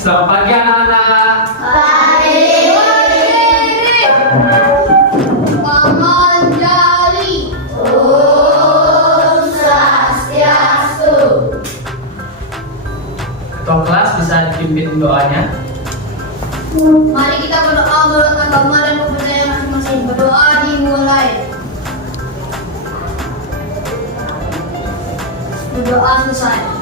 Selamat pagi anak-anak. Ketua kelas bisa dipimpin doanya. Mari kita berdoa menurut agama dan kepercayaan masing-masing. Berdoa dimulai. Berdoa selesai.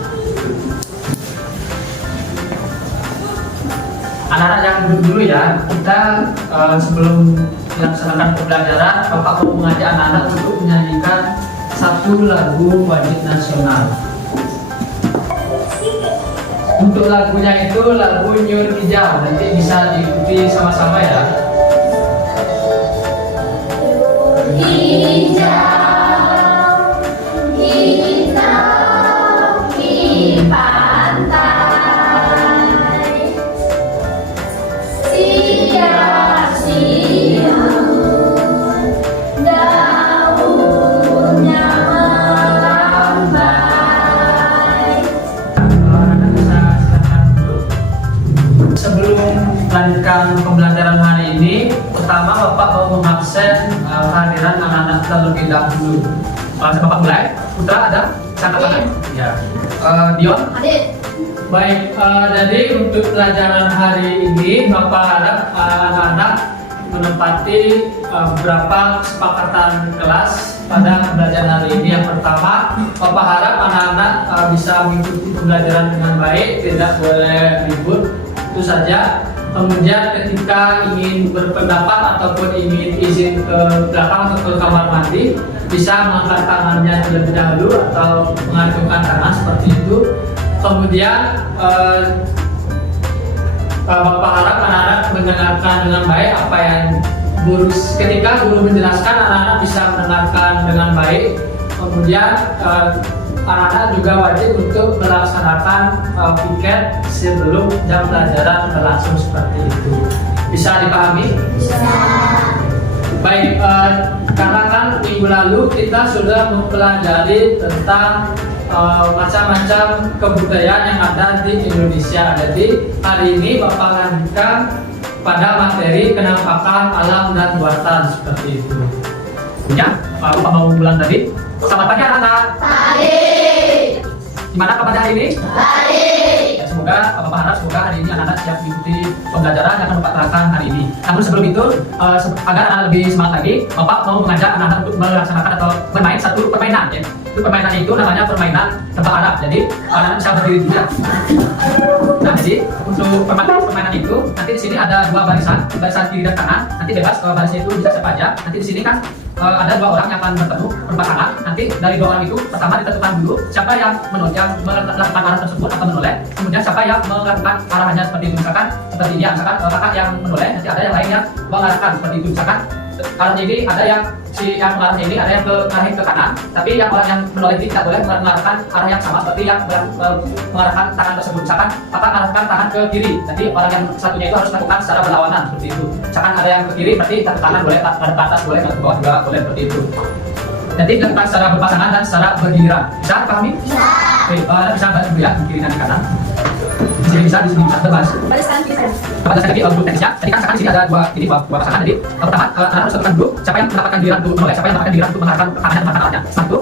Anak-anak yang duduk dulu ya. Kita sebelum melaksanakan pembelajaran, Bapak mau mengajak anak-anak untuk menyanyikan satu lagu wajib nasional. Untuk lagunya itu lagu Nyur Hijau, nanti bisa diikuti sama-sama ya. Hijau, hitam di pantai, siang-siang daunnya melambai. Anak-anak bisa silakan duduk. Sebelum melanjutkan pembelajaran hari ini, pertama Bapak mau mengabsen kehadiran anak-anak terlebih dahulu. Langsung Bapak mulai. Putra ada? Catat tangan? Ya. Dion? Adik, Baik, jadi untuk pelajaran hari ini Bapak harap anak-anak menempati beberapa kesepakatan kelas pada pembelajaran hari ini. Yang pertama, Bapak harap anak-anak bisa mengikuti pembelajaran dengan baik, tidak boleh ribut, itu saja. Kemudian ketika ingin berpendapat ataupun ingin izin ke belakang atau ke kamar mandi, bisa mengangkat tangannya terlebih dahulu atau mengacungkan tangan seperti itu. Kemudian Bapak harap anak-anak mendengarkan dengan baik apa yang ketika guru menjelaskan, anak-anak bisa mendengarkan dengan baik. Kemudian anak-anak juga wajib untuk melaksanakan piket sebelum jam pelajaran berlangsung seperti itu. Bisa dipahami? bisa. Baik, karena kan minggu lalu kita sudah mempelajari tentang macam-macam kebudayaan yang ada di Indonesia. Jadi hari ini Bapak lanjutkan pada materi kenampakan alam dan buatan seperti itu. Ya, Bapak mau ulang tadi. Selamat pagi anak-anak. Adik, Gimana kabarnya hari ini? adik. Ya, semoga Bapak harap semoga hari ini anak-anak siap mengikuti pembelajaran yang akan Bapak terapkan hari ini. Namun sebelum itu, agar anak lebih semangat lagi, Bapak mau mengajak anak-anak untuk melaksanakan atau bermain satu permainan. Ya. Itu permainannya itu namanya permainan tebak Arab. Jadi anak-anak bisa berdiri dulu ya. Nah, jadi untuk permainan itu nanti di sini ada dua barisan kiri dan kanan. Nanti bebas barisnya itu bisa siapa aja. Nanti di sini kan ada dua orang yang akan bertemu berpasangan. Nanti dari dua orang itu pertama ditentukan dulu siapa yang melakukan arah tersebut atau menoleh. Kemudian siapa yang melakukan arahannya seperti itu, misalkan seperti ini ya, misalkan kakak yang menoleh, nanti ada yang lain yang mengarahkan seperti itu, misalkan arahnya ini ada yang yang mengarahnya ini ada yang mengarah ke kanan, tapi yang orang yang menoleh ini tidak boleh mengarahkan arah yang sama seperti yang mengarahkan tangan tersebut. Misalkan kakak mengarahkan tangan ke kiri, nanti orang yang satunya itu harus melakukan secara berlawanan seperti itu. Misalkan ada yang ke kiri, berarti satu tangan boleh ada ke atas, boleh ke bawah juga boleh seperti itu. Jadi dilakukan secara berpasangan dan secara bergiliran. Bisa dipahami? Bisa. Oke, bisa bantu dulu ya, di kiri dan di kanan. Di sini bisa, di sini bisa, bebas. Barisan kita. Baca lagi untuk teknisnya. Tadi kan di sini ada dua pasangan. Jadi pertama anak harus tentukan dulu siapa yang mendapatkan giliran untuk menoleh, siapa yang mendapatkan giliran untuk mengarahkan tangannya dan tangannya. Setelah itu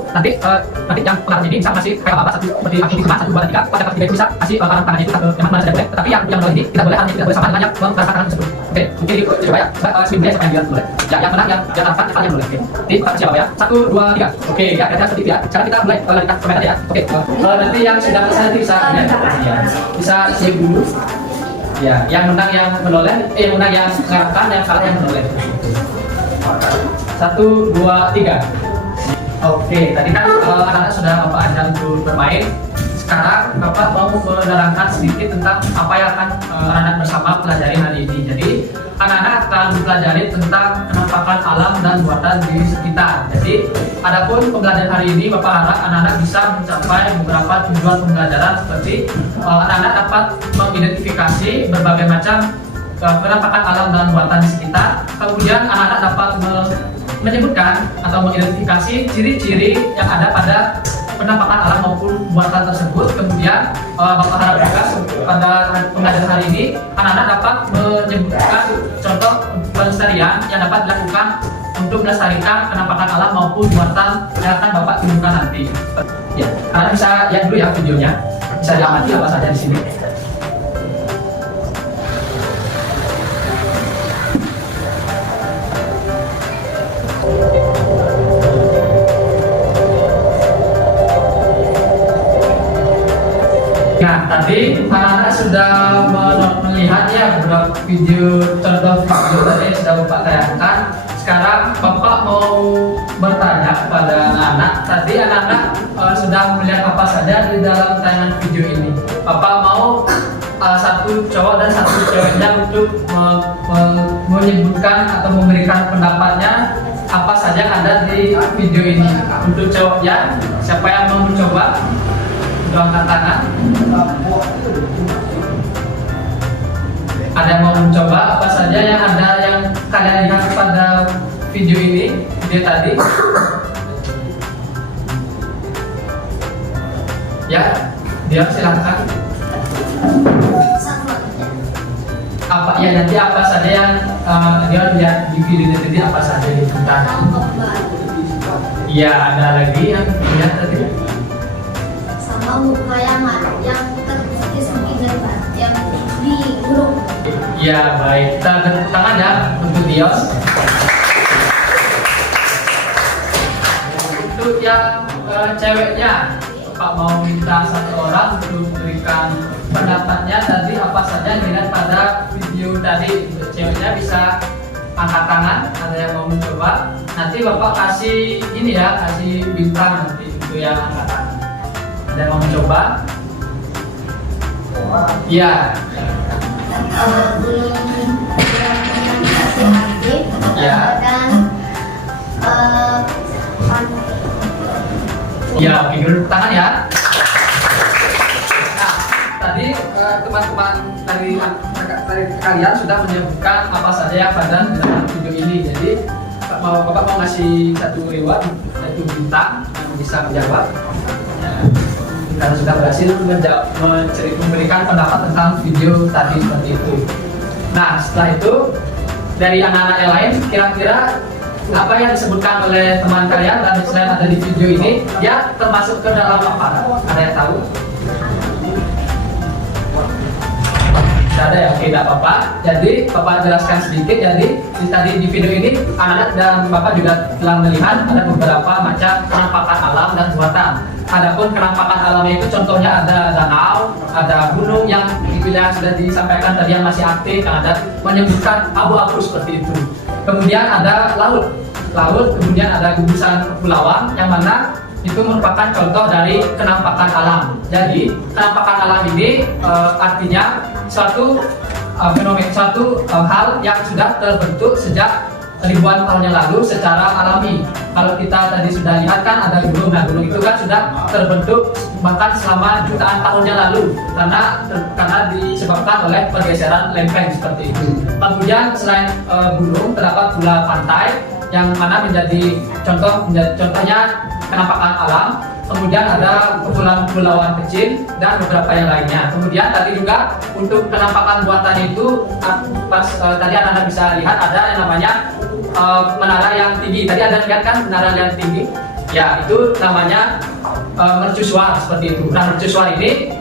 nanti yang pengarahnya ini bisa masih kayak apa satu seperti aku di satu dua tiga. Pada ketiga itu bisa kasih arah tangannya itu yang mana saja boleh. Tetapi yang menoleh ini tidak boleh, arahnya tidak boleh sama dengan yang mengarahkan tangan tersebut. Oke, mungkin coba ya. Sebelumnya siapa yang giliran menoleh. Ya, yang menang yang arahkan tangannya menoleh. Oke. Jadi siapa ya? 1, 2, 3. Oke, ya kira-kira seperti itu ya. Sekarang kita mulai lanjutkan permainan ya. Oke. Nanti yang sudah selesai nanti bisa bisa siap dulu. Ya, yang menang yang menoleh, yang menang yang mengarahkan, yang kalah yang menoleh. 1, 2, 3. Oke, tadi kan anak-anak sudah Bapak ajar untuk bermain. Sekarang Bapak mau menerangkan sedikit tentang apa yang akan anak-anak bersama pelajari hari ini. Jadi anak-anak akan mempelajari tentang penampakan alam dan buatan di sekitar. Jadi adapun pembelajaran hari ini Bapak harap anak-anak bisa mencapai beberapa tujuan pembelajaran seperti anak-anak dapat mengidentifikasi berbagai macam penampakan alam dan buatan di sekitar. Kemudian anak-anak dapat menyebutkan atau mengidentifikasi ciri-ciri yang ada pada penampakan alam maupun buatan tersebut. Kemudian Bapak harap juga pada pembelajaran hari ini, anak-anak dapat menyebutkan contoh pelestarian yang dapat dilakukan untuk melestarikan penampakan alam maupun muatan yang akan Bapak tunjukkan nanti. Ya, anak bisa lihat dulu ya videonya. Bisa diamati apa saja di sini. Nah, tadi anak-anak sudah melihat ya beberapa video, contoh video tadi yang sudah Bapak tayangkan. Sekarang Bapak mau bertanya kepada anak-anak. Tadi anak-anak sudah melihat apa saja di dalam tayangan video ini. Bapak mau satu cowok dan satu ceweknya untuk menyebutkan atau memberikan pendapatnya apa saja yang ada di video ini. Untuk cowoknya, siapa yang mau mencoba? Angkat tangan. Ada yang mau mencoba apa saja yang ada yang kalian lihat pada video ini, video tadi? Ya, dia silakan. Apa ya nanti apa saja yang dia lihat di video tadi, apa saja yang tentang? Iya, ada lagi yang lihat tadi. Muka yang terkikis mungkin yang di gunung. Ya baik, kita tepuk tangan ya untuk Dios. Untuk yang ceweknya, Pak mau minta satu orang untuk memberikan pendapatnya tadi apa saja yang dilihat pada video tadi. Untuk ceweknya bisa angkat tangan, ada yang mau mencoba. Nanti Bapak kasih ini ya, kasih bintang nanti untuk yang angkat tangan. Ada yang mau mencoba? Iya. Ya. Dan Ya, oke dulu tangan ya. Nah, tadi teman-teman dari kalian sudah menyebutkan apa saja yang pada dalam video ini. Jadi Bapak mau ngasih satu reward, satu bintang yang bisa menjawab. Karena sudah berhasil memberikan pendapat tentang video tadi seperti itu. Nah, setelah itu dari anak-anak yang lain, kira-kira apa yang disebutkan oleh teman kalian dan selain ada di video ini, dia termasuk ke dalam apa? Ada yang tahu? Tidak ada ya? Oke, tidak apa-apa. Jadi Bapak jelaskan sedikit. Jadi tadi di video ini anak-anak dan Bapak juga telah melihat ada beberapa macam penampakan alam dan buatan. Adapun penampakan alamnya itu contohnya ada danau, ada gunung yang sudah disampaikan tadi yang masih aktif, ada menyebutkan abu-abu seperti itu. Kemudian ada laut, kemudian ada gugusan kepulauan yang mana itu merupakan contoh dari kenampakan alam. Jadi kenampakan alam ini artinya suatu fenomena, suatu hal yang sudah terbentuk sejak ribuan tahun yang lalu secara alami. Kalau kita tadi sudah lihat kan ada gunung, nah gunung itu kan sudah terbentuk bahkan selama jutaan tahun yang lalu karena disebabkan oleh pergeseran lempeng seperti itu. Kemudian selain gunung terdapat pula pantai yang mana menjadi contohnya kenampakan alam. Kemudian ada kepulauan kecil dan beberapa yang lainnya. Kemudian tadi juga untuk kenampakan buatan itu tadi anak-anak bisa lihat ada yang namanya menara yang tinggi. Tadi ada lihat kan menara yang tinggi? Ya, itu namanya mercusuar seperti itu. Nah, mercusuar ini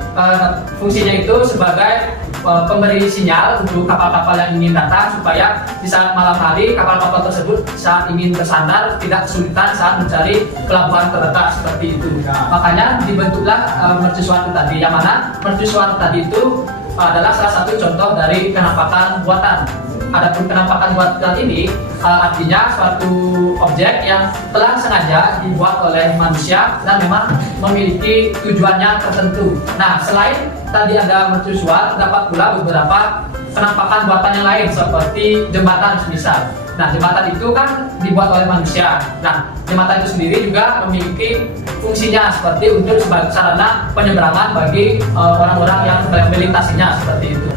fungsinya itu sebagai pemberi sinyal untuk kapal-kapal yang ingin datang supaya di saat malam hari kapal-kapal tersebut saat ingin bersandar tidak kesulitan saat mencari pelabuhan terdekat seperti itu. Makanya dibentuklah mercusuar itu tadi, yang mana mercusuar tadi itu adalah salah satu contoh dari kenampakan buatan. Adapun kenampakan buatan ini artinya suatu objek yang telah sengaja dibuat oleh manusia dan memang memiliki tujuannya tertentu. Nah, selain tadi ada mercusuar, terdapat pula beberapa kenampakan buatan yang lain seperti jembatan semisal. Nah, jembatan itu kan dibuat oleh manusia. Nah, jembatan itu sendiri juga memiliki fungsinya seperti untuk sebagai sarana penyeberangan bagi orang-orang yang melintasinya seperti itu.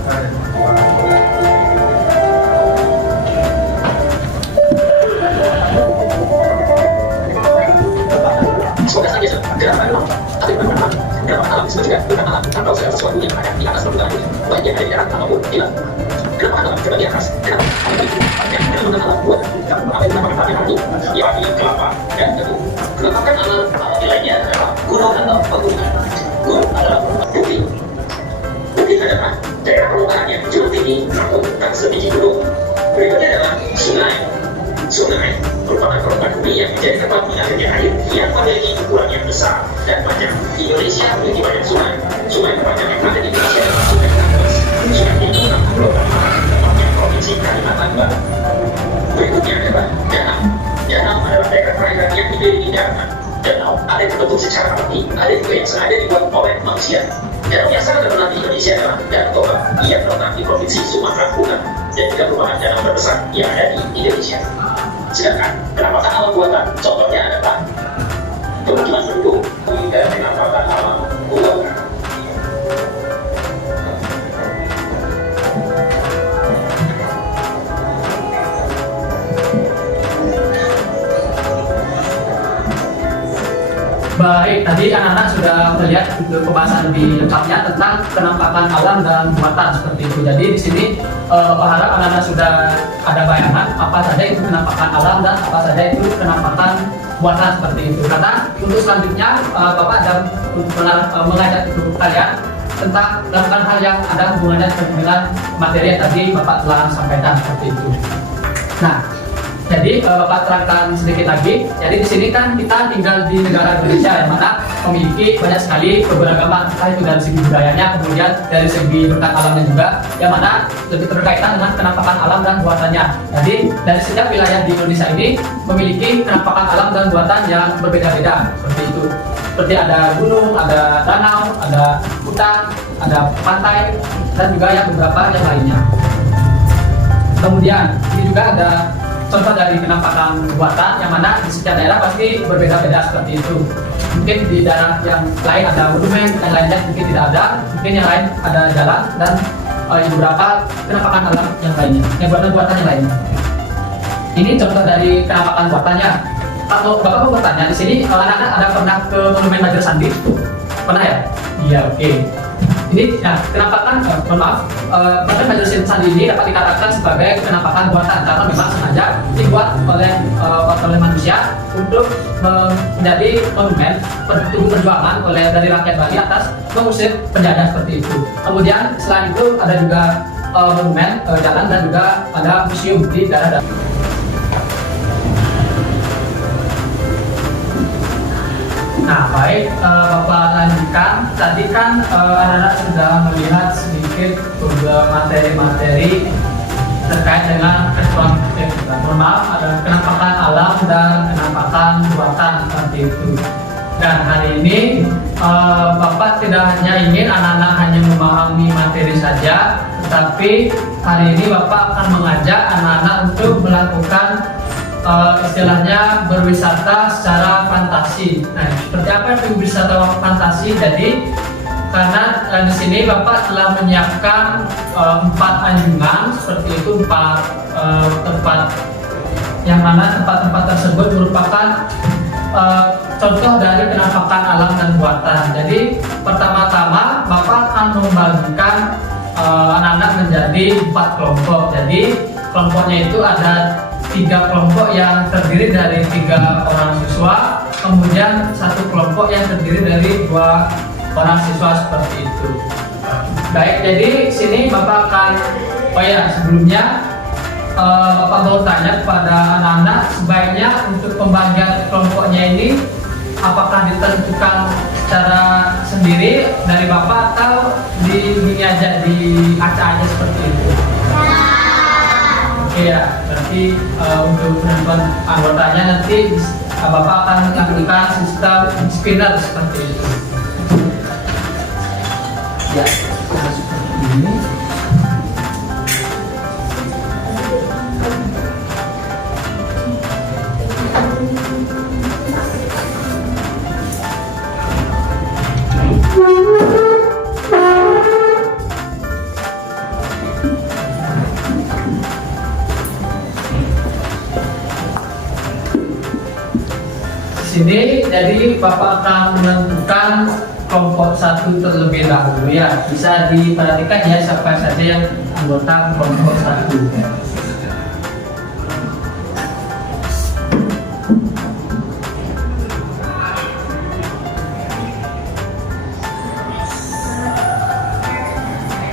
gerakan alam. Tapi bagaimana? Gerakan alam disebut juga gerakan alam atau segala sesuatu yang ada di atas permukaan bumi, baik yang ada di darat maupun di laut. Gerakan alam coba di atas. Gerakan alam buat apa yang dinamakan api, yakni kelapa dan tebu. Gerakan alam lainnya adalah gunung atau pegunungan. Gunung adalah bukit. Bukit adalah daerah permukaan yang cukup tinggi namun tak setinggi gunung. Berikutnya adalah sungai. Sungai merupakan permukaan bumi yang menjadi tempat mengalirnya air yang memiliki ukuran yang besar dan panjang. Indonesia memiliki banyak sungai. Sungai terpanjang yang ada di Indonesia adalah Sungai Kapuas. Sungai ini terletak di Pulau Bangka, tepatnya Provinsi Kalimantan Barat. Berikutnya adalah danau. Danau adalah daerah perairan yang dikelilingi daratan. Danau ada yang terbentuk secara alami, ada juga yang sengaja dibuat oleh manusia. Danau yang sangat terkenal di Indonesia adalah Danau Toba. Ia terletak di Provinsi Sumatera Utara dan juga merupakan danau terbesar yang ada di Indonesia. Sedangkan penampakan alam buatan, contohnya adalah pemukiman penduduk hingga penampakan alam pulau. Baik, tadi anak-anak sudah melihat pembahasan lebih lengkapnya tentang penampakan alam dan buatan seperti itu. Jadi di sini Pak harap anak-anak sudah ada bayangan apa saja itu penampakan alam dan apa saja itu penampakan buatan seperti itu. Karena untuk selanjutnya Bapak ada mengajak kalian tentang melakukan hal yang ada hubungannya dengan materi yang tadi Bapak telah sampaikan seperti itu. Nah, jadi Bapak terangkan sedikit lagi. Jadi di sini kan kita tinggal di negara Indonesia yang mana memiliki banyak sekali keberagaman, entah itu dari segi budayanya, kemudian dari segi berkat alamnya juga, yang mana lebih berkaitan dengan penampakan alam dan buatannya. Jadi dari setiap wilayah di Indonesia ini memiliki penampakan alam dan buatan yang berbeda-beda seperti itu. Seperti ada gunung, ada danau, ada hutan, ada pantai, dan juga yang beberapa yang lainnya. Kemudian ini juga ada contoh dari penampakan buatan yang mana di setiap daerah pasti berbeda-beda seperti itu. Mungkin di daerah yang lain ada monumen, yang lainnya mungkin tidak ada, mungkin yang lain ada jalan dan beberapa penampakan alam yang lainnya, yang buatan-buatan yang lainnya. Ini contoh dari penampakan buatannya. Kalau Bapak mau bertanya di sini, anak-anak ada pernah ke monumen Majer Sandi? Pernah ya? Iya, oke. Ini penampakan, mohon maaf, monumen Majer Sandi ini dapat dikatakan sebagai penampakan buatan karena memang sengaja dibuat oleh manusia untuk menjadi monumen perjuangan dari rakyat Bali atas mengusir penjajah seperti itu. Kemudian selain itu ada juga monumen jalan dan juga ada museum di daerah. Nah, baik, Bapak lanjutkan. Tadi kan anak-anak sudah melihat sedikit beberapa materi-materi terkait dengan mohon maaf, ada penampakan alam dan penampakan buatan seperti itu. Dan hari ini Bapak tidak hanya ingin anak-anak hanya memahami materi saja, tetapi hari ini Bapak akan mengajak anak-anak untuk melakukan istilahnya berwisata secara fantasi. Nah, seperti apa itu wisata fantasi? Jadi karena di sini Bapak telah menyiapkan 4 anjungan seperti itu, 4 tempat yang mana tempat-tempat tersebut merupakan contoh dari penampakan alam dan buatan. Jadi pertama-tama Bapak akan membagikan anak-anak menjadi 4 kelompok. Jadi kelompoknya itu ada 3 kelompok yang terdiri dari 3 orang siswa, kemudian 1 kelompok yang terdiri dari 2 orang siswa seperti itu. Baik, jadi sini Bapak akan, sebelumnya Bapak mau tanya kepada anak-anak sebaiknya untuk pembagian kelompoknya ini apakah ditentukan secara sendiri dari Bapak atau di aja diacak aja seperti itu? Iya, berarti untuk penentuan anggotanya nanti Bapak akan melakukan sistem spinner seperti itu. Ya, seperti ini. Sini jadi Bapak akan menentukan kelompok 1 terlebih dahulu ya. Bisa diperhatikan ya siapa saja yang anggota kelompok 1.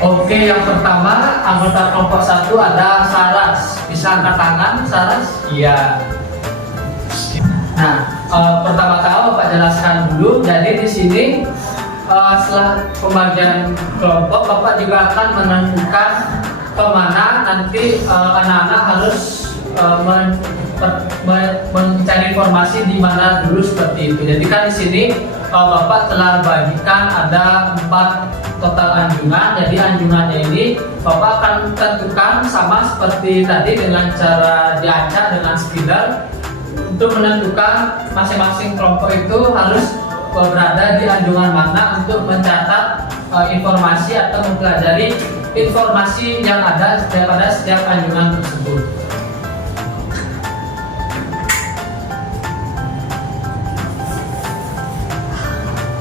Oke, yang pertama anggota kelompok 1 ada Saras. Bisa angkat tangan, Saras? Iya. Nah, pertama-tama Bapak jelaskan dulu. Jadi di sini setelah pembagian kelompok, Bapak juga akan menentukan kemana nanti anak-anak harus mencari informasi di mana dulu seperti itu. Jadi kan di sini Bapak telah bagikan ada 4 total anjungan. Jadi anjungannya ini Bapak akan tentukan sama seperti tadi dengan cara diacak dengan spidol untuk menentukan masing-masing kelompok itu harus berada di anjungan mana untuk mencatat informasi atau mempelajari informasi yang ada pada setiap anjungan tersebut.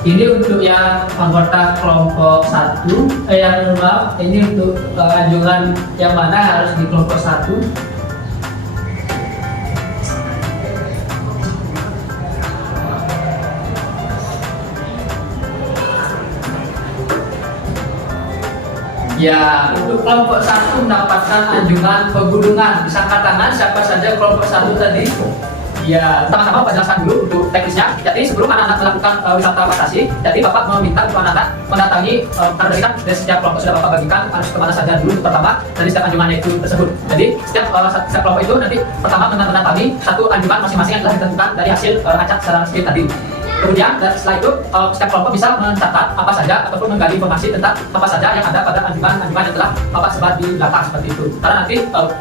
Ini untuk yang anggota kelompok 1, ini untuk anjungan yang mana harus di kelompok 1. Ya, untuk kelompok 1 mendapatkan anjungan pegunungan. Bisa angkat tangan siapa saja kelompok 1 tadi? Ya, sama-sama Bapak jelaskan dulu untuk teknisnya. Jadi sebelum anak-anak melakukan wisata fantasi, jadi Bapak meminta untuk anak-anak mendatangi karena dari kan dari setiap kelompok sudah Bapak bagikan harus kemana saja dulu pertama dari setiap anjungannya itu tersebut. Jadi setiap kelompok itu nanti pertama mendatangi satu anjungan masing-masing yang telah ditentukan dari hasil acak secara split tadi. Kemudian setelah itu setiap kelompok bisa mencatat apa saja ataupun menggali informasi tentang apa saja yang ada pada anjungan-anjungan yang telah Bapak sebar di belakang seperti itu. Karena nanti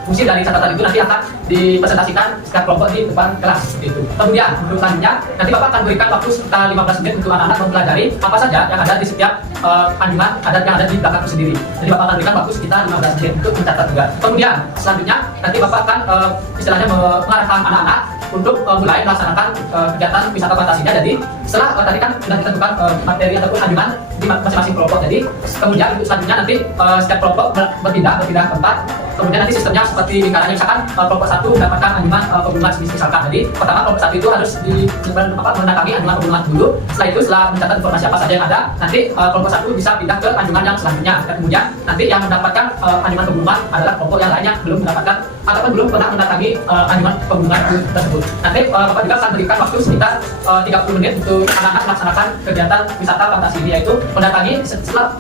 fungsi dari catatan itu nanti akan dipresentasikan setiap kelompok di depan kelas seperti itu. Kemudian untuk selanjutnya nanti Bapak akan berikan waktu sekitar 15 menit untuk anak-anak mempelajari apa saja yang ada di setiap anjungan yang ada di belakang itu sendiri. Jadi Bapak akan berikan waktu sekitar 15 menit untuk mencatat juga. Kemudian selanjutnya nanti Bapak akan istilahnya mengarahkan anak-anak untuk mulai melaksanakan kegiatan wisata fantasinya. Jadi setelah tadi kan sudah ditentukan materi ataupun anjungan di masing-masing kelompok. Jadi kemudian untuk selanjutnya nanti setiap kelompok berpindah tempat. Kemudian nanti sistemnya seperti lingkarannya, misalkan kelompok 1 mendapatkan anjungan pegunungan misalkan. Jadi pertama kelompok 1 itu harus mendatangi anjungan pegunungan dulu. Setelah itu setelah mencatat informasi apa saja yang ada, nanti kelompok 1 bisa pindah ke anjungan yang selanjutnya. Dan kemudian nanti yang mendapatkan anjungan pegunungan adalah kelompok yang lainnya belum mendapatkan ataupun belum pernah mendatangi anjungan pegunungan tersebut. Nanti Bapak juga akan berikan waktu sekitar 30 menit untuk anak-anak melaksanakan kegiatan wisata fantasi ini, yaitu mendatangi setelah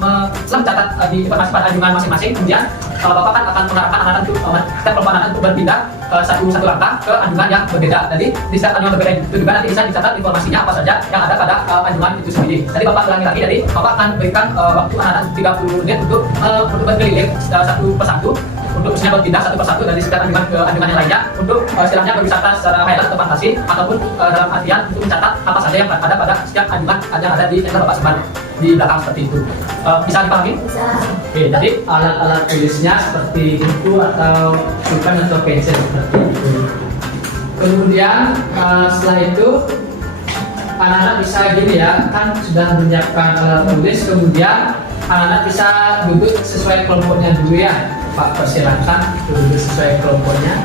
mencatat di informasi pada anjungan masing-masing. Kemudian Bapak akan mengarahkan anak-anak untuk setiap kelompok anak untuk berpindah satu langkah ke anjungan yang berbeda. Jadi di setiap anjungan berbeda itu juga nanti bisa dicatat informasinya apa saja yang ada pada anjungan itu sendiri. Jadi Bapak ulangi lagi, jadi Bapak akan berikan waktu anak-anak 30 menit untuk berkeliling satu persatu, untuk misalnya berpindah satu persatu dari setiap anjungan ke anjungan yang lainnya untuk istilahnya berwisata secara khayal atau fantasi, ataupun dalam artian untuk mencatat apa saja yang ada pada setiap anjungan yang ada di yang Bapak sebar di belakang seperti itu. Bisa dipahami? Bisa. Oke, jadi alat-alat tulisnya seperti buku atau pulpen atau pensil seperti itu. Kemudian setelah itu anak-anak bisa gini ya, kan sudah menyiapkan alat tulis. Kemudian anak-anak bisa duduk sesuai kelompoknya dulu ya. Pak persilahkan duduk sesuai kelompoknya.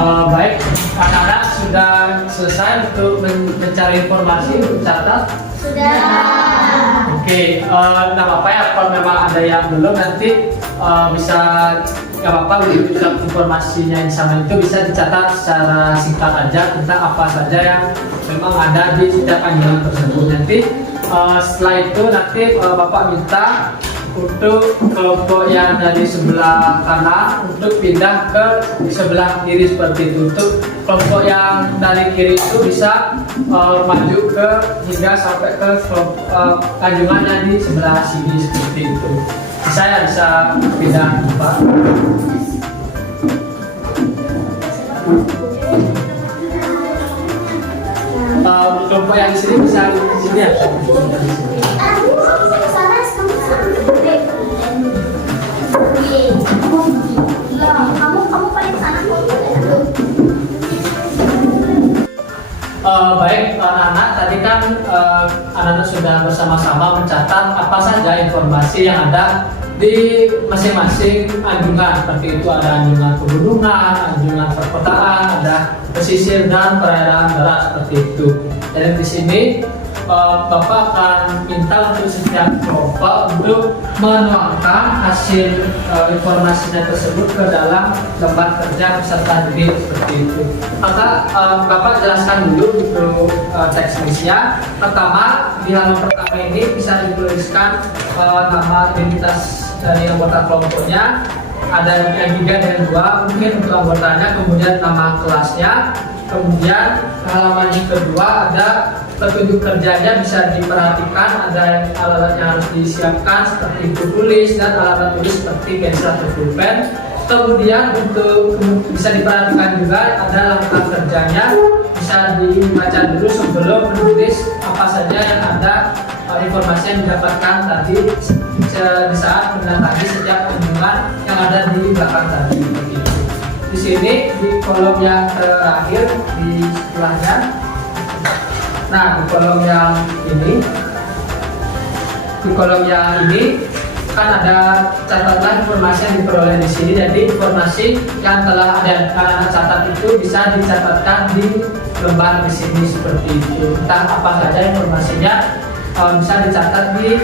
Baik, anak-anak sudah selesai untuk mencari informasi, mencatat. Sudah. Oke, nggak apa-apa ya kalau memang ada yang belum nanti bisa nggak apa-apa informasinya yang sama itu bisa dicatat secara singkat aja tentang apa saja yang memang ada di setiap anjuran tersebut. Nanti setelah itu nanti Bapak minta untuk kelompok yang dari sebelah kanan untuk pindah ke sebelah kiri seperti itu. Untuk kelompok yang dari kiri itu bisa maju ke hingga sampai ke anjungan yang di sebelah sini seperti itu. Saya bisa pindah, Pak. Kelompok yang di sini bisa di sini ya. Kamu paling sana. Baik anak-anak, tadi kan anak-anak sudah bersama-sama mencatat apa saja informasi yang ada di masing-masing anjungan. Seperti itu ada anjungan pegunungan, anjungan perkotaan, ada pesisir dan perairan darat seperti itu. Dan di sini Bapak akan minta untuk setiap kelompok untuk menuangkan hasil informasinya tersebut ke dalam lembar kerja peserta didik seperti itu. Maka Bapak jelaskan dulu untuk teks misinya. Pertama, di halaman pertama ini bisa dituliskan nama identitas dari anggota kelompoknya. Ada yang 3 dan 2 mungkin untuk anggotanya, kemudian nama kelasnya. Kemudian halaman yang kedua ada petunjuk kerjanya, bisa diperhatikan ada alat yang harus disiapkan seperti buku tulis dan alat tulis seperti pensil atau pulpen. Kemudian untuk bisa diperhatikan juga ada langkah kerjanya, bisa dibaca dulu sebelum menulis apa saja yang ada informasi yang didapatkan tadi di saat mendatangi setiap anjungan yang ada di belakang tadi. Di sini di kolom yang terakhir di sebelahnya. Nah, di kolom yang ini kan ada catatan informasi yang diperoleh di sini. Jadi informasi yang telah ada anak-anak catat itu bisa dicatatkan di lembar di sini seperti itu. Tentang apa saja informasinya bisa dicatat di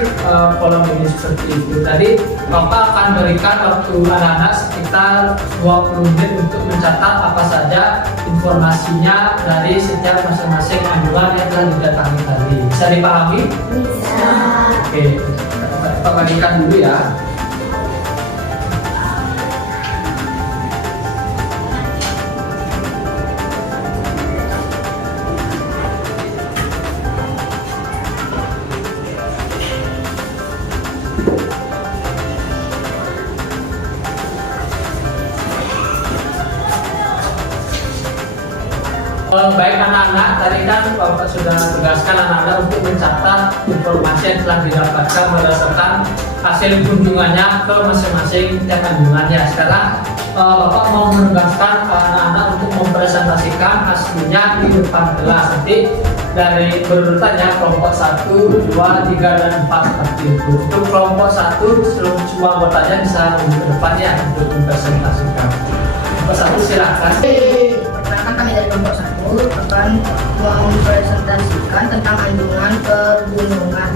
kolom ini seperti itu. Tadi Bapak akan berikan waktu anak-anak sekitar 20 menit untuk mencatat apa saja informasinya dari setiap masing-masing anjungan yang telah didatangi tadi. Bisa dipahami? Bisa. Oke, kita bagikan dulu ya. Baik anak-anak, tadi kan Bapak sudah tugaskan anak-anak untuk mencatat informasi yang telah didapatkan berdasarkan hasil kunjungannya ke masing-masing tiap anjungannya. Sekarang Bapak mau menugaskan anak-anak untuk mempresentasikan hasilnya di depan kelas. Nanti dari berurutannya kelompok 1, 2, 3, dan 4 seperti itu. Untuk kelompok 1 seluruh semua anggotanya bisa ke depan ya untuk mempresentasikan. Kelompok 1 silakan. Perkenalkan, kami dari kelompok 1 akan mempresentasikan tentang anjungan pegunungan.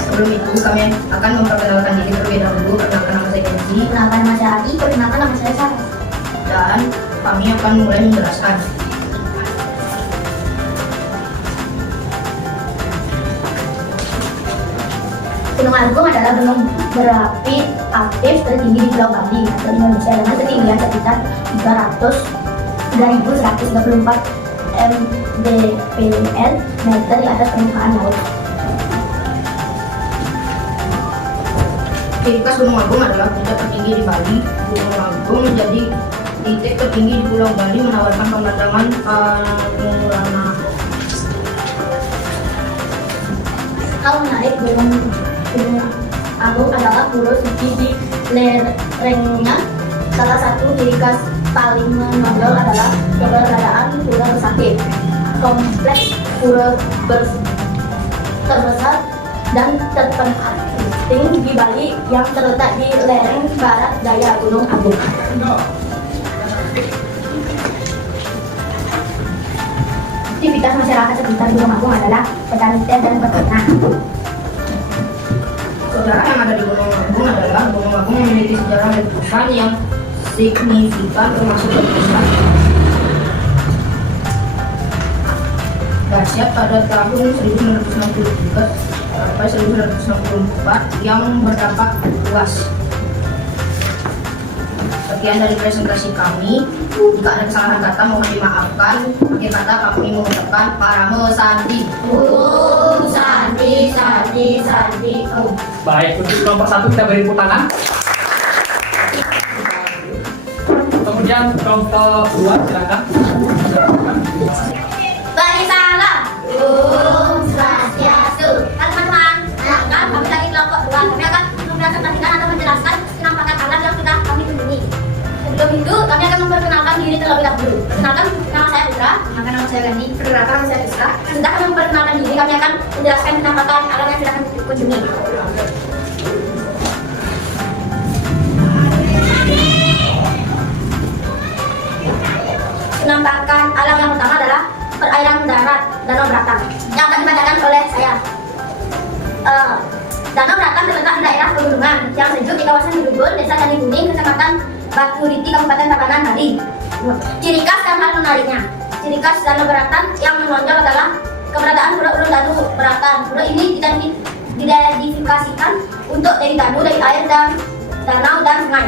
Sebelum itu kami akan memperkenalkan diri terlebih dahulu. Perkenalkan nama saya Kenji. Perkenalkan nama saya Adi. Perkenalkan nama saya Sarah. Dan kami akan mulai menjelaskan. Gunung Agung adalah gunung berapi aktif tertinggi di Pulau Bali atau Indonesia dengan ketinggian sekitar 3.134 mdpl meter di atas permukaan laut. Ciri khas Gunung Agung adalah puncak tertinggi di Bali. Gunung Agung menjadi titik tertinggi di Pulau Bali, menawarkan pemandangan panorama. Hal menarik Gunung Agung adalah pura suci di lerengnya. Salah satu ciri khas paling menonjol adalah keberadaan pura bersakit. Kompleks pura terbesar dan tertempat di Bali yang terletak di lereng barat daya Gunung Agung. Aktivitas masyarakat sekitar Gunung Agung adalah petani teh dan peternak. Sejarah yang ada di Gunung Agung adalah Gunung Agung memiliki sejarah letusan yang signifikan termasuk letusan dahsyat pada tahun 1963 sampai 1964 yang berdampak luas. Sekian dari presentasi kami. Jika ada kesalahan kata mohon dimaafkan. Akhir kata kami mengucapkan Parame Sandi. Sandi, sandi, sandi. Baik, untuk kelompok 1 kita beri tepuk tangan. Kemudian kelompok 2 silakan. Bagi salam. Om Swastiastu. Teman-teman, nah, kami lagi kelompok 2. Kami akan mempresentasikan atau menjelaskan penampakan alam yang sudah kami kunjungi. Sebelum itu, kami akan memperkenalkan diri terlebih dahulu. Perkenalkan, nama saya Putra. Perkenalkan nama saya Gandhi. Perkenalkan nama saya Rizka. Sudah kami memperkenalkan diri, kami akan menjelaskan penampakan alam yang sudah kami kunjungi. Penampakan alam yang pertama adalah perairan darat Danau Beratan yang akan dibacakan oleh saya. Danau Beratan terletak di daerah pegunungan yang sejuk di kawasan Hidubun, Desa Candi Kuning, Kecamatan Baturiti, Kabupaten Tabanan, Bali. Ciri khas dan hal menariknya. Ciri khas Danau Beratan yang menonjol adalah keberadaan pura ulun Danau Beratan. Pura ini diidentifikasikan untuk dari danu, dari air dan danau dan sungai.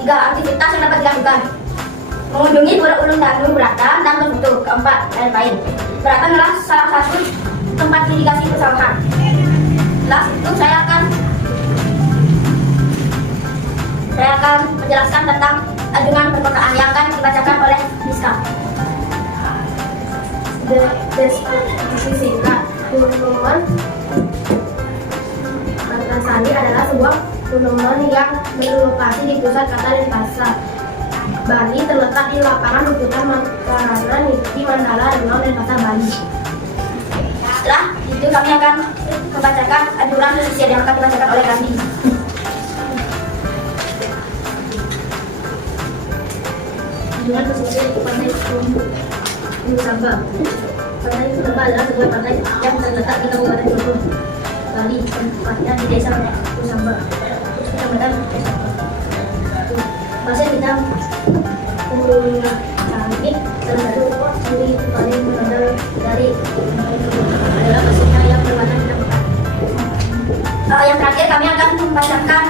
3 aktivitas yang dapat dilakukan: mengunjungi Pura Ulun Danau Beratan dan berfoto. 4, air main. Beratan adalah salah satu tempat irigasi persawahan. Setelah itu saya akan menjelaskan tentang anjungan perkotaan yang akan dibacakan oleh Rizka. Deskripsi singkat. Gunung Sandi adalah sebuah gunung yang berlokasi di pusat kota Denpasar, Bali, terletak di lapangan Ruputan Makarana, di Mandala, Danau, Denpasar, Bali. Setelah itu kami akan membacakan anjuran pesisir yang akan dibacakan oleh Gandhi. Anjuran pesisir di Pantai Kusamba. Pantai Kusamba adalah sebuah pantai yang terletak di Kabupaten Bogor, Bali, tempatnya di Desa Kusamba, Kecamatan Pasir Hitam. Cantik, salah satu ciri paling terkenal dari adalah pasirnya yang berwarna hitam pekat. Yang terakhir kami akan membacakan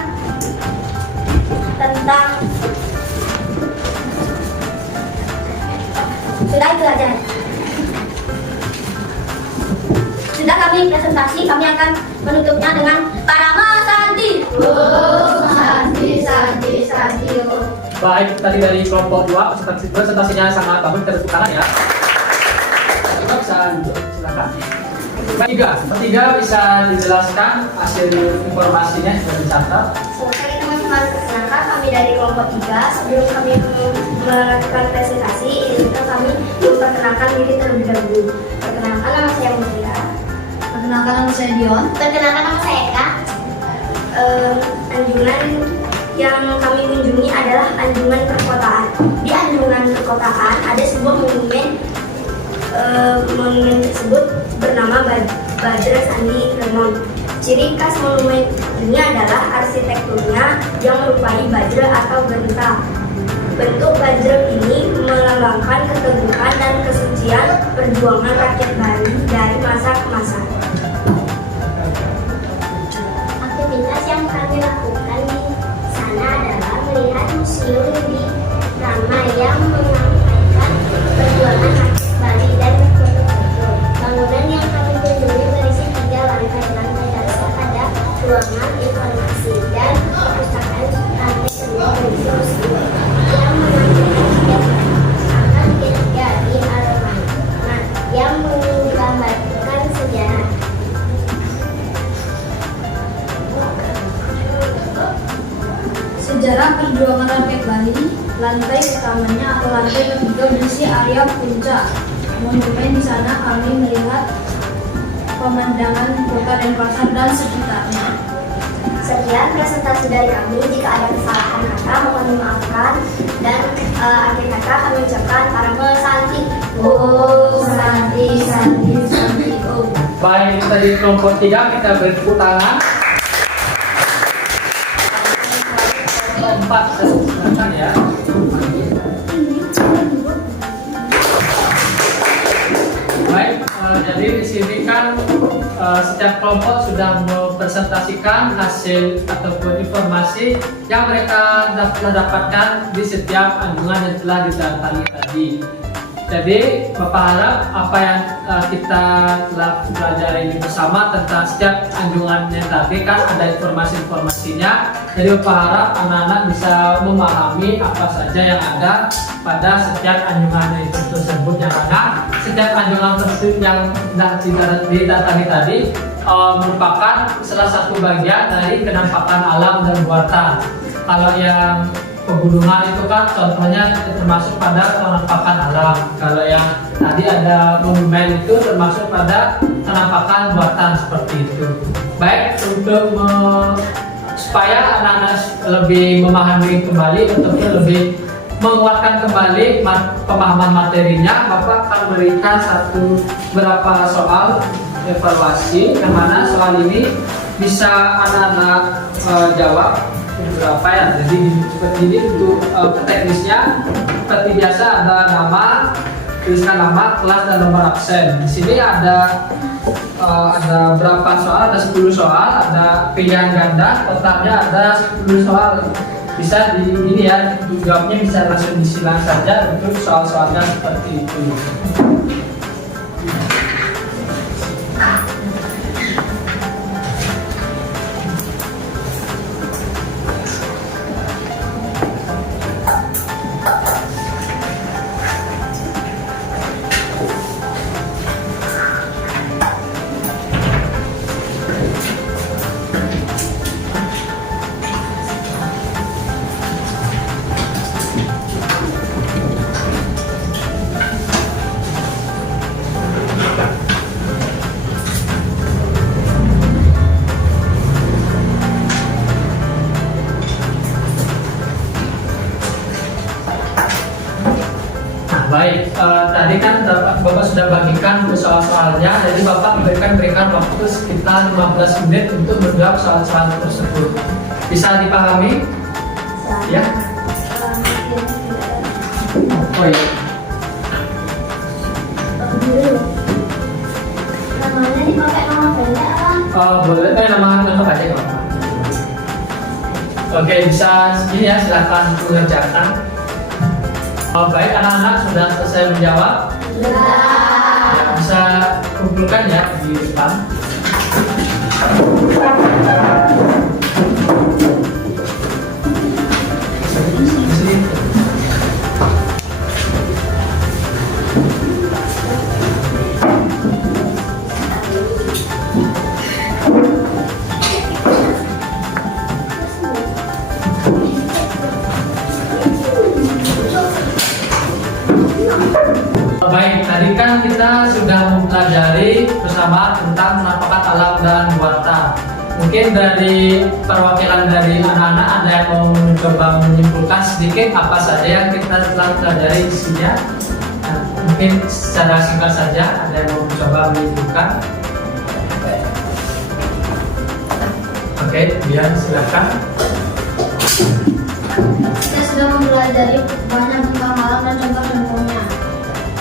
tentang sudah itu aja. Sudah kami presentasi, kami akan menutupnya dengan Parame Sandi. Sandi, sandi, sandi. Baik, tadi dari kelompok 2 presentasinya sangat bagus, kita tepuk tangan ya. Coba bisa silakan. Bertiga bisa dijelaskan hasil informasinya sudah dicatat. Oke teman-teman, perkenalkan kami dari kelompok 3. Sebelum kami melakukan presentasi, izinkan kami memperkenalkan diri terlebih dahulu. Perkenalkan, nama saya Mutia. Perkenalkan nama saya Dion. Perkenalkan, nama saya Eka. Anjungan yang kami kunjungi adalah anjungan perkotaan. Di anjungan perkotaan ada sebuah monumen. Monumen tersebut bernama Bajra Sandi Remon. Ciri khas monumen ini adalah arsitekturnya yang menyerupai bajra atau genta. Bentuk bajra ini melambangkan keteguhan dan kesucian perjuangan rakyat Bali dari masa ke masa. Aktivitas yang kami lakukan di sana adalah melihat museum di Rama yang menyampaikan perjuangan rakyat Bali dan foto-foto. Bangunan yang kami kunjungi berisi 3 lantai. Lantai dasar ada ruangan informasi dan perpustakaan. Lantai kedua berisi museum yang menampilkan akan ketiga di Aroma yang menggambarkan sejarah. Sejarah perjuangan rakyat Bali. Lantai utamanya atau lantai ketiga berisi area puncak monumen. Di sana kami melihat pemandangan kota Denpasar dan sekitarnya. Sekian presentasi dari kami. Jika ada kesalahan kata kata mohon dimaafkan, dan akhir kata kami ucapkan para pesanti. Oh, santi, santi, santi. Oh. Baik, tadi kelompok 3 kita beri tepuk tangan. Kelompok 4 silakan ya. Baik, jadi di sini kan setiap kelompok sudah mempresentasikan hasil ataupun informasi yang mereka telah dapatkan di setiap anjungan yang telah didatangi tadi. Jadi Bapak harap apa yang kita telah pelajari ini bersama tentang setiap anjungannya tadi kan ada informasi-informasinya. Jadi Bapak harap anak-anak bisa memahami apa saja yang ada pada setiap anjungan itu tersebut, yang mana setiap anjungan tersebut yang didatangi tadi merupakan salah satu bagian dari penampakan alam dan buatan. Kalau yang pegunungan itu kan contohnya termasuk pada penampakan alam. Kalau yang tadi ada monumen itu termasuk pada penampakan buatan seperti itu. Baik, untuk supaya anak-anak lebih memahami kembali ataupun lebih menguatkan kembali pemahaman materinya, Bapak akan berikan beberapa soal evaluasi, yang mana soal ini bisa anak-anak jawab berapa ya. Jadi seperti ini untuk teknisnya seperti biasa ada nama, tuliskan nama, kelas dan nomor absen. Di sini ada berapa soal? Ada 10 soal, ada pilihan ganda, totalnya ada 10 soal. Bisa di ini ya, jawabnya bisa langsung disilang saja untuk soal-soalnya seperti itu. Baik, tadi kan Bapak sudah bagikan soal-soalnya, jadi Bapak berikan waktu sekitar 15 menit untuk menjawab soal-soal tersebut. Bisa dipahami? Ya? Oh iya. Namanya dipakai nama pendek apa? Boleh, nama lengkap aja nggak apa-apa. Oke, bisa ini ya, silakan mengerjakan. Baik, anak-anak sudah selesai menjawab? Ya, bisa kumpulkan ya di depan. Baik, tadi kan kita sudah mempelajari bersama tentang penampakan alam dan buatan. Mungkin dari perwakilan dari anak-anak ada yang mau mencoba menyimpulkan sedikit apa saja yang kita telah pelajari di sini. Nah, mungkin secara singkat saja ada yang mau mencoba menyimpulkan. Oke, biar silakan. Kita sudah mempelajari banyak tentang alam dan contoh-contohnya,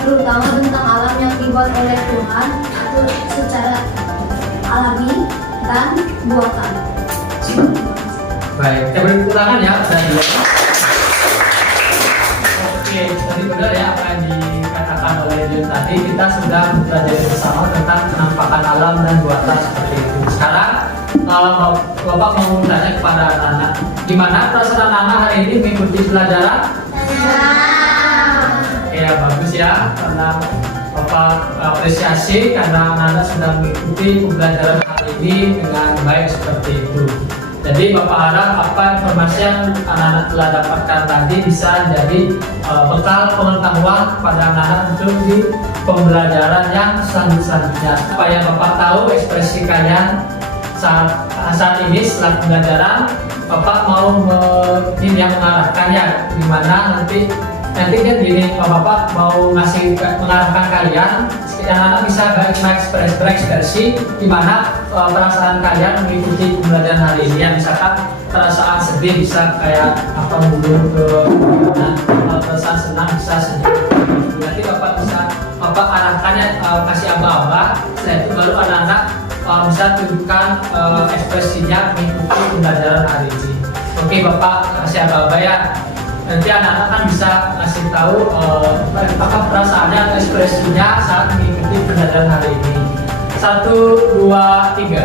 terutama tentang alam yang dibuat oleh Tuhan atau secara alami dan buatan. Baik, kita beri tepuk tangan ya. Oke, tadi benar ya apa yang dikatakan oleh Jun tadi. Kita sudah mempelajari bersama tentang penampakan alam dan buatan seperti itu. Sekarang Bapak mau bertanya kepada anak-anak, gimana perasaan anak-anak hari ini mengikuti pelajaran? Ya bagus ya, karena Bapak apresiasi karena anak-anak sudah mengikuti pembelajaran hari ini dengan baik seperti itu. Jadi Bapak harap apa informasi yang anak-anak telah dapatkan tadi bisa jadi bekal pengetahuan pada anak-anak untuk di pembelajaran yang selanjutnya. Supaya Bapak tahu ekspresi kalian saat ini setelah pembelajaran Bapak mau ini yang mengarahkannya gimana nanti kan gini, Bapak mau mengarahkan kalian, anak-anak bisa berekspresi gimana perasaan kalian mengikuti pembelajaran hari ini. Ya, misalkan perasaan sedih bisa kayak apa mundur ke gimana, perasaan senang bisa sedih. Nanti Bapak arahkannya, kasih aba-aba. Setelah itu baru anak-anak bisa tunjukkan ekspresinya mengikuti pembelajaran hari ini. Oke, Bapak kasih aba-aba ya. Nanti anak-anak kan bisa kasih tahu apa perasaannya atau ekspresinya saat mengikuti pembelajaran hari ini. 1, 2, 3.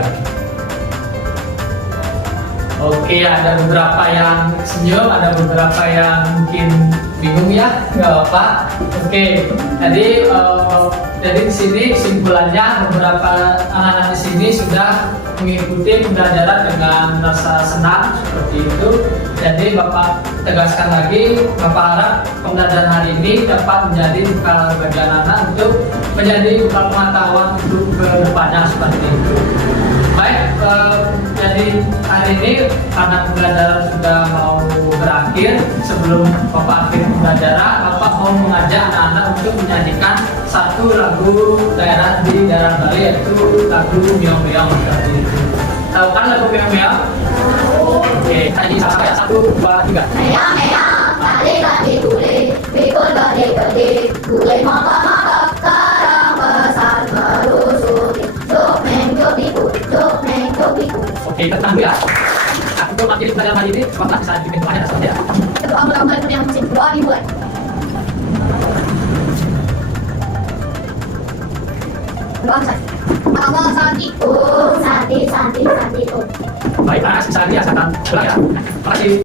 Oke, ada beberapa yang senyum, ada beberapa yang mungkin bingung ya, nggak apa-apa. Oke, jadi di sini kesimpulannya beberapa anak-anak di sini sudah mengikuti pembelajaran dengan rasa senang seperti itu. Jadi Bapak tegaskan lagi, Bapak harap pembelajaran hari ini dapat menjadi bekal bagi anak-anak untuk menjadi bekal pengetahuan untuk kedepannya seperti itu. Baik, jadi hari ini karena pembelajaran sudah mau berakhir, sebelum Bapak akhir pembelajaran, Bapak mau mengajak anak-anak untuk menyanyikan satu lagu daerah di daerah Bali, yaitu lagu Meong-Meong seperti itu. Tahu kan lagu Meong-Meong? Oke, tadi sampai 1, 2, 3. Meong-meong, gade-gade gule, pikul gade-gade, gule maka-maka, karang besar merusut, jok-meng-jok-ikut, jok-meng-jok-ikut. Oke, tenang ya. Nah, untuk materi pelajaran hari ini, Bapak bisa dipimpin doanya saja. Doa mulai yang masih doa dimulai. Doa saya. Allah santi, santi, santi, santi. Baik, Mas, bisa diasakan. Terima kasih.